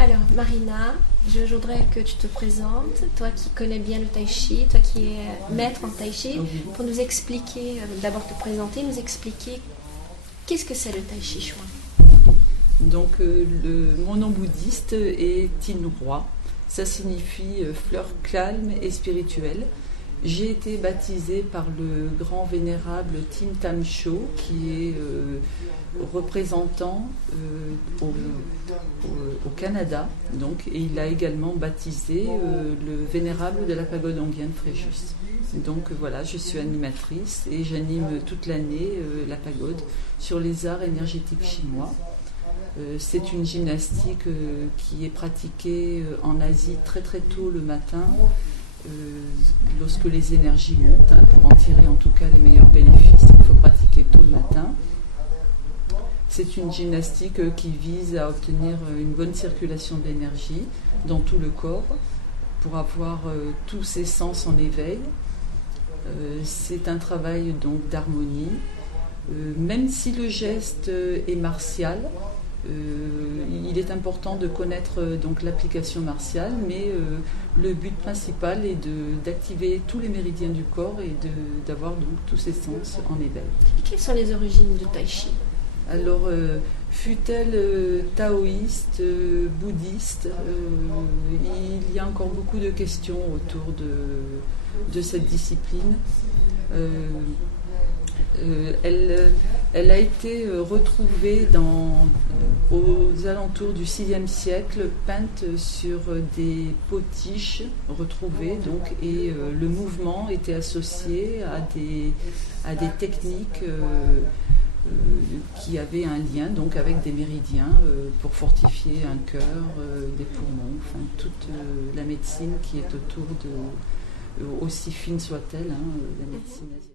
Alors Marina, je voudrais que tu te présentes, toi qui connais bien le tai chi, toi qui es maître en tai chi, pour nous expliquer, d'abord te présenter, nous expliquer qu'est-ce que c'est le tai chi chuan. Donc mon nom bouddhiste est Tin Roi, ça signifie fleur calme et spirituelle. J'ai été baptisée par le grand vénérable Tim Tam Cho, qui est représentant au Canada, donc, et il a également baptisé le vénérable de la pagode onguien de Fréjus. Donc voilà, je suis animatrice et j'anime toute l'année la pagode sur les arts énergétiques chinois. C'est une gymnastique qui est pratiquée en Asie très très tôt le matin, lorsque les énergies montent, pour en tirer en tout cas les meilleurs bénéfices. Il faut pratiquer tôt le matin. C'est une gymnastique qui vise à obtenir une bonne circulation d'énergie dans tout le corps pour avoir tous ses sens en éveil. C'est un travail donc d'harmonie. Même si le geste est martial, il est important de connaître donc l'application martiale, mais le but principal est d'activer tous les méridiens du corps et d'avoir donc tous ses sens en éveil. Et quelles sont les origines du tai chi? Alors, fut-elle taoïste, bouddhiste, il y a encore beaucoup de questions autour de cette discipline. Elle a été retrouvée aux alentours du VIe siècle, peinte sur des potiches retrouvées, donc, et le mouvement était associé à des techniques qui avaient un lien donc, avec des méridiens pour fortifier un cœur, des poumons, enfin toute la médecine qui est autour aussi fine soit-elle, la médecine asiatique.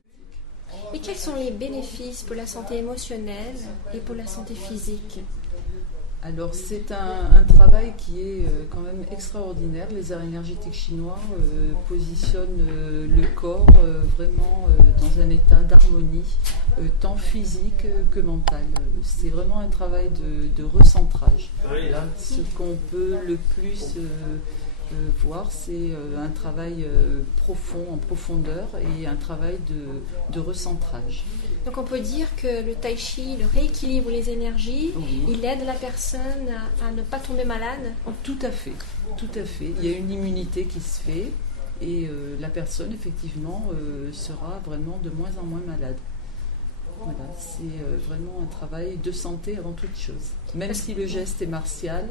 Et quels sont les bénéfices pour la santé émotionnelle et pour la santé physique? Alors c'est un travail qui est quand même extraordinaire. Les arts énergétiques chinois positionnent le corps vraiment dans un état d'harmonie, tant physique que mental. C'est vraiment un travail de recentrage. Là, ce qu'on peut le plus voir, c'est un travail profond, en profondeur, et un travail de recentrage. Donc on peut dire que le tai chi, le rééquilibre les énergies, oui. Il aide la personne à ne pas tomber malade? Tout à fait, tout à fait. Il y a une immunité qui se fait et la personne effectivement sera vraiment de moins en moins malade. Voilà, c'est vraiment un travail de santé avant toute chose. Même si le geste est martial,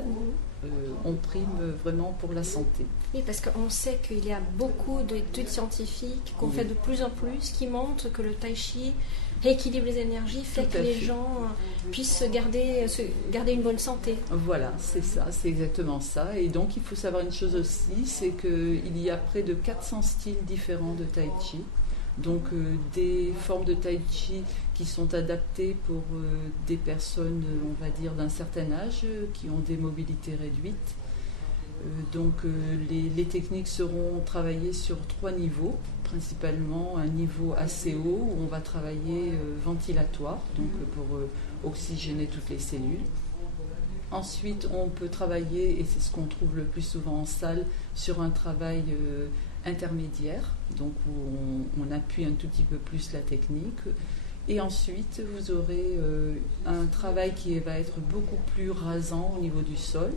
on prime vraiment pour la santé. Oui, parce qu'on sait qu'il y a beaucoup d'études scientifiques qu'on fait de plus en plus qui montrent que le tai chi rééquilibre les énergies, fait que les gens puissent garder une bonne santé. Voilà, c'est ça, c'est exactement ça. Et donc il faut savoir une chose aussi, c'est qu'il y a près de 400 styles différents de tai chi. Donc des formes de tai chi qui sont adaptées pour des personnes, on va dire, d'un certain âge, qui ont des mobilités réduites. Donc les techniques seront travaillées sur 3 niveaux, principalement un niveau assez haut où on va travailler ventilatoire, donc pour oxygéner toutes les cellules. Ensuite, on peut travailler, et c'est ce qu'on trouve le plus souvent en salle, sur un travail intermédiaire, donc où on appuie un tout petit peu plus la technique. Et ensuite, vous aurez un travail qui va être beaucoup plus rasant au niveau du sol.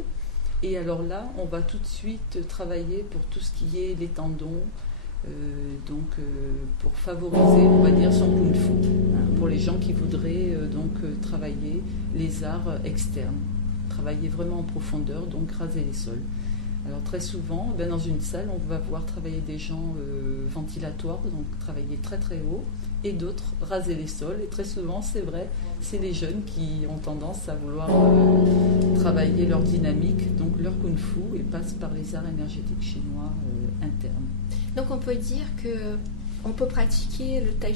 Et alors là, on va tout de suite travailler pour tout ce qui est les tendons, pour favoriser, on va dire, son kung fu, pour les gens qui voudraient travailler les arts externes, travailler vraiment en profondeur, donc raser les sols. Alors très souvent, dans une salle, on va voir travailler des gens ventilatoires, donc travailler très très haut, et d'autres raser les sols. Et très souvent, c'est vrai, c'est les jeunes qui ont tendance à vouloir travailler leur dynamique, donc leur kung-fu, et passent par les arts énergétiques chinois internes. Donc on peut dire que on peut pratiquer le tai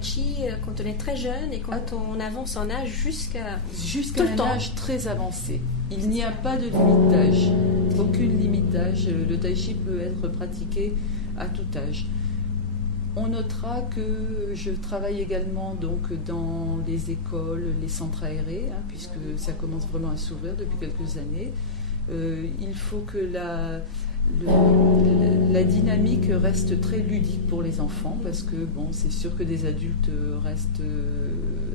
chi quand on est très jeune et quand on avance en âge jusqu'à un âge très avancé. Il n'y a pas de limite d'âge, aucune limite d'âge. Le tai chi peut être pratiqué à tout âge. On notera que je travaille également donc dans les écoles, les centres aérés, puisque ça commence vraiment à s'ouvrir depuis quelques années. il faut que la dynamique reste très ludique pour les enfants, parce que bon, c'est sûr que des adultes restent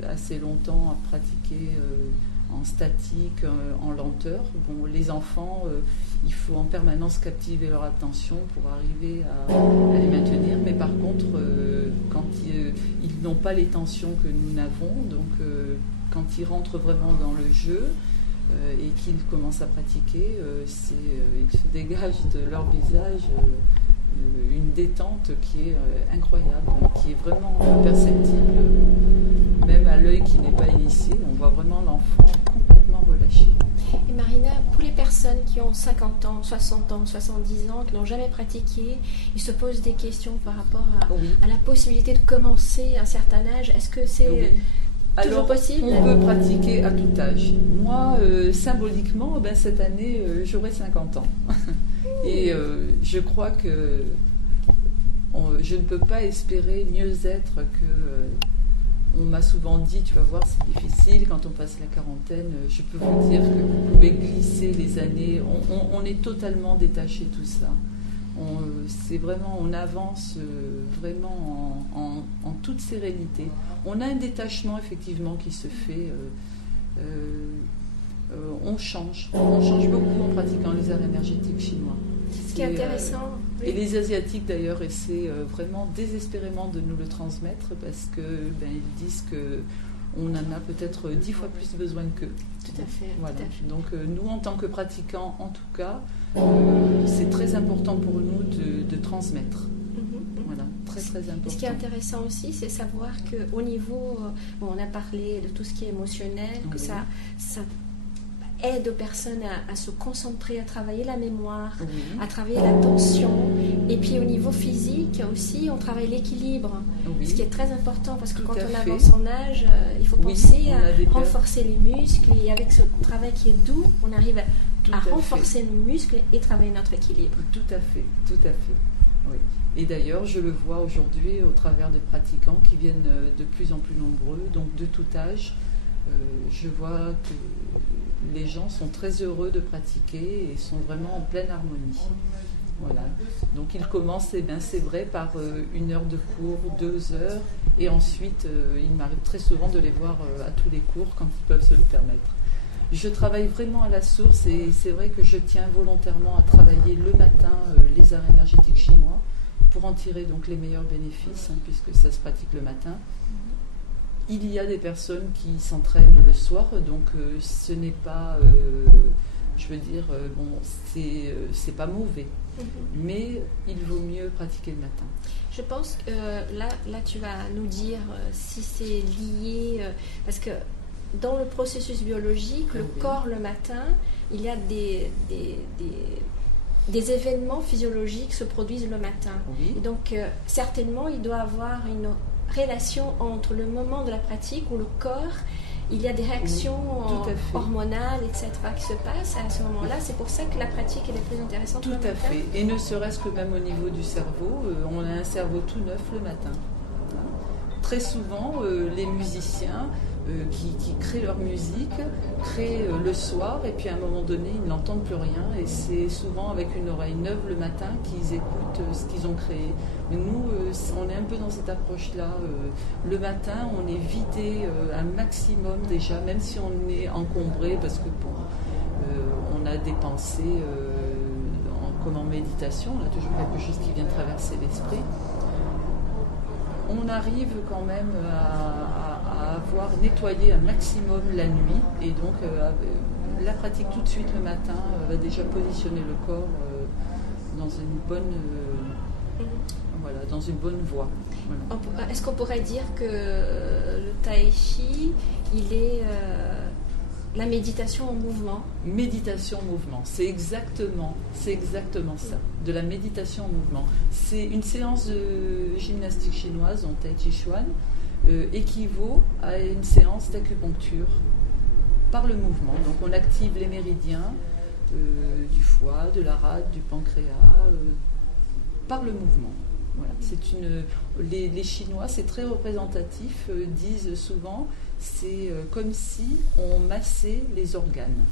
assez longtemps à pratiquer en statique, en lenteur. Bon, les enfants, il faut en permanence captiver leur attention pour arriver à les maintenir, mais par contre, quand ils n'ont pas les tensions que nous n'avons, donc quand ils rentrent vraiment dans le jeu, et qu'ils commencent à pratiquer, il se dégage de leur visage une détente qui est incroyable, qui est vraiment perceptible, même à l'œil qui n'est pas initié. On voit vraiment l'enfant complètement relâché. Et Marina, pour les personnes qui ont 50 ans, 60 ans, 70 ans, qui n'ont jamais pratiqué, ils se posent des questions par rapport à la possibilité de commencer à un certain âge. Est-ce que c'est... Alors, possible. On peut pratiquer à tout âge. Moi, symboliquement, cette année, j'aurai 50 ans. Et je crois que je ne peux pas espérer mieux être que... on m'a souvent dit, tu vas voir, c'est difficile quand on passe la quarantaine. Je peux vous dire que vous pouvez glisser les années. On est totalement détaché de tout ça. C'est vraiment, on avance vraiment en toute sérénité. On a un détachement effectivement qui se fait. On change beaucoup en pratiquant les arts énergétiques chinois. Ce qui est intéressant. Et les Asiatiques d'ailleurs essaient vraiment désespérément de nous le transmettre, parce que ils disent que on en a peut-être 10 fois plus besoin qu'eux. Tout à fait. Voilà. Tout à fait. Donc nous, en tant que pratiquants, en tout cas, c'est très important pour nous de transmettre. Voilà, très très important. Ce qui est intéressant aussi, c'est savoir qu'au niveau, on a parlé de tout ce qui est émotionnel, que ça aide aux personnes à se concentrer, à travailler la mémoire, à travailler l'attention. Et puis au niveau physique aussi, on travaille l'équilibre, ce qui est très important, parce que quand on avance en âge, il faut penser à renforcer les muscles, et avec ce travail qui est doux, on arrive à renforcer nos muscles et travailler notre équilibre. Tout à fait, tout à fait. Oui. Et d'ailleurs, je le vois aujourd'hui au travers de pratiquants qui viennent de plus en plus nombreux, donc de tout âge. Je vois que les gens sont très heureux de pratiquer et sont vraiment en pleine harmonie. Voilà. Donc ils commencent, c'est vrai, par 1 heure de cours, 2 heures, et ensuite il m'arrive très souvent de les voir à tous les cours quand ils peuvent se le permettre. Je travaille vraiment à la source, et c'est vrai que je tiens volontairement à travailler le matin les arts énergétiques chinois pour en tirer donc les meilleurs bénéfices, puisque ça se pratique le matin. Il y a des personnes qui s'entraînent le soir, donc ce n'est pas, je veux dire, c'est pas mauvais, mais il vaut mieux pratiquer le matin. Je pense que là tu vas nous dire si c'est lié, parce que dans le processus biologique, le corps le matin, il y a des événements physiologiques se produisent le matin. Et donc certainement il doit avoir une relation entre le moment de la pratique où le corps, il y a des réactions hormonales, etc. qui se passent à ce moment-là. C'est pour ça que la pratique elle est plus intéressante. Tout à fait. Et ne serait-ce que même au niveau du cerveau, on a un cerveau tout neuf le matin. Très souvent, les musiciens qui créent leur musique, créent le soir, et puis à un moment donné, ils n'entendent plus rien, et c'est souvent avec une oreille neuve le matin qu'ils écoutent ce qu'ils ont créé. Mais nous, on est un peu dans cette approche-là. Le matin, on est vidé un maximum déjà, même si on est encombré, parce que on a des pensées comme en méditation, on a toujours quelque chose qui vient traverser l'esprit. On arrive quand même à avoir nettoyé un maximum la nuit, et donc la pratique tout de suite le matin va déjà positionner le corps dans une bonne dans une bonne voie. Voilà. Est-ce qu'on pourrait dire que le tai chi, il est la méditation en mouvement? Méditation en mouvement, c'est exactement ça, de la méditation en mouvement. C'est une séance de gymnastique chinoise en Tai Chi Chuan équivaut à une séance d'acupuncture par le mouvement. Donc on active les méridiens du foie, de la rate, du pancréas par le mouvement. Voilà. Les Chinois, c'est très représentatif, disent souvent, c'est comme si on massait les organes.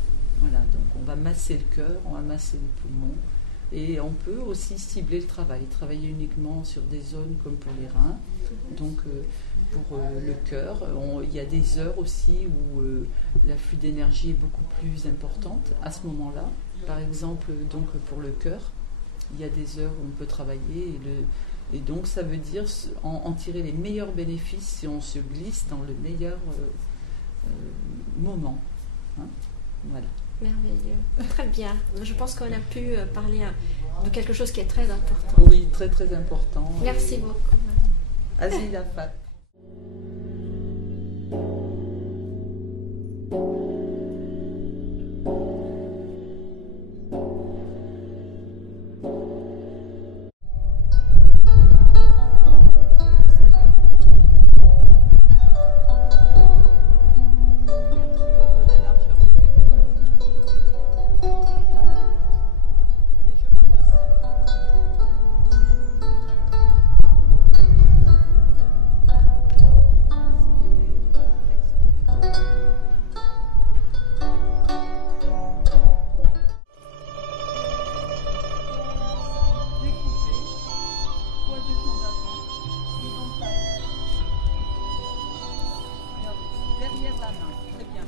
Voilà, donc on va masser le cœur, on va masser les poumons. Et on peut aussi cibler le travail, travailler uniquement sur des zones comme pour les reins. Donc pour le cœur, il y a des heures aussi où l'afflux d'énergie est beaucoup plus importante à ce moment-là. Par exemple, donc pour le cœur, il y a des heures où on peut travailler et donc ça veut dire en tirer les meilleurs bénéfices si on se glisse dans le meilleur moment. Hein, voilà. Merveilleux. Très bien. Je pense qu'on a pu parler de quelque chose qui est très important. Oui, très très important. Merci beaucoup. Asie Afat. Derrière la main, très bien.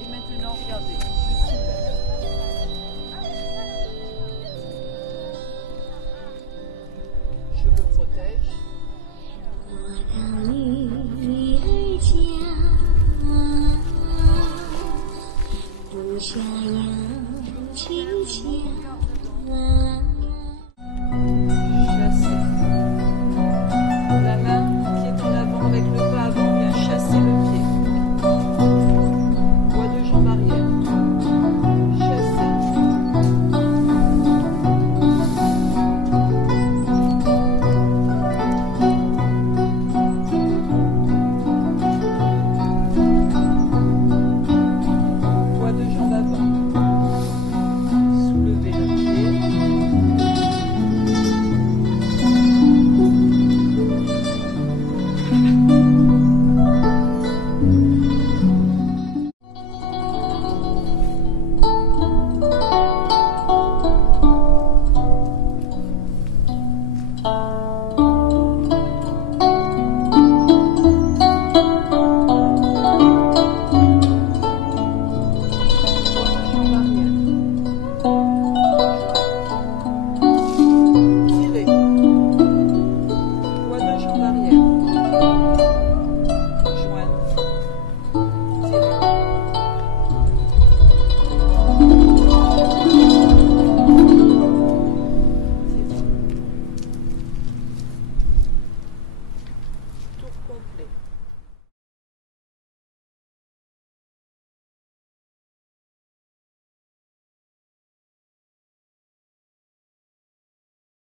Et maintenant, regardez, je soulève. Je me protège. Je